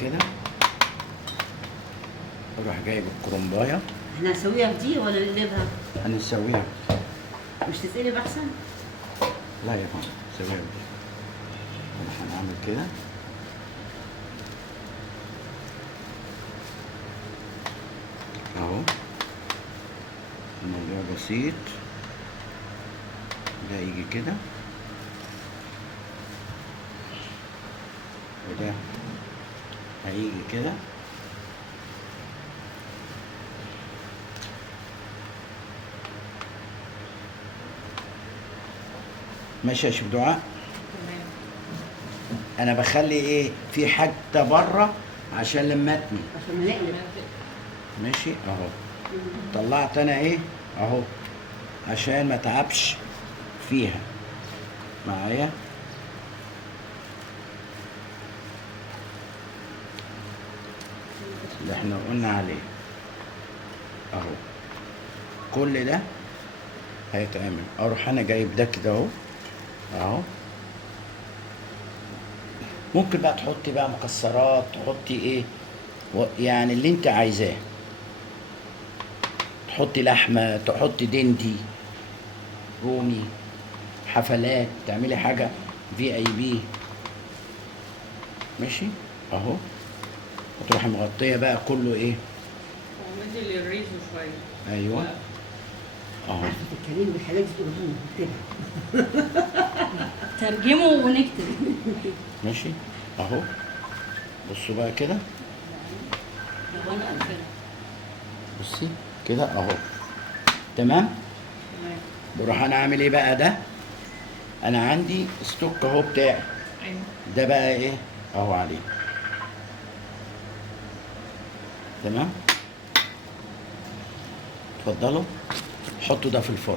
كده، اروح جايب الكرنبايه. احنا هنسويها في دي ولا نقلبها؟ هنسويها. مش تتقلب احسن؟ لا يا فندم نسويها بدي. احنا هنعمل كده. اهو الموضوع بسيط. ده يجي كده وده هيجي كده. ماشي يا شيخ دعاء. تمام. انا بخلي ايه في حته بره عشان لما اتني. عشان نقلب. ماشي اهو. طلعت انا ايه اهو عشان ما تعبش فيها معايا. اللي احنا قلنا عليه اهو. كل ده هيتعمل. اروح انا جايب ده كده اهو اهو. ممكن بقى تحطي بقى مكسرات، تحطي ايه يعني اللي انت عايزاه. تحطي لحمه، تحطي دندي رومي، حفلات، تعملي حاجه في اي بي. ماشي اهو. وتروحي مغطيه بقى كله ايه. ومدي للريزو شويه. ايوه اهو. عارفه تتكلمي بالحاجات دي تقولوا لنا كده. ترجموا ونكتب. ماشي اهو. بصوا بقى كده. لو انا قفلت. بصي كده اهو. تمام. تمام. بروح انا اعمل ايه بقى ده. انا عندي ستوك اهو بتاعي. ايوه. ده بقى ايه اهو عليه. تمام. اتفضلوا حطوا ده في الفرن.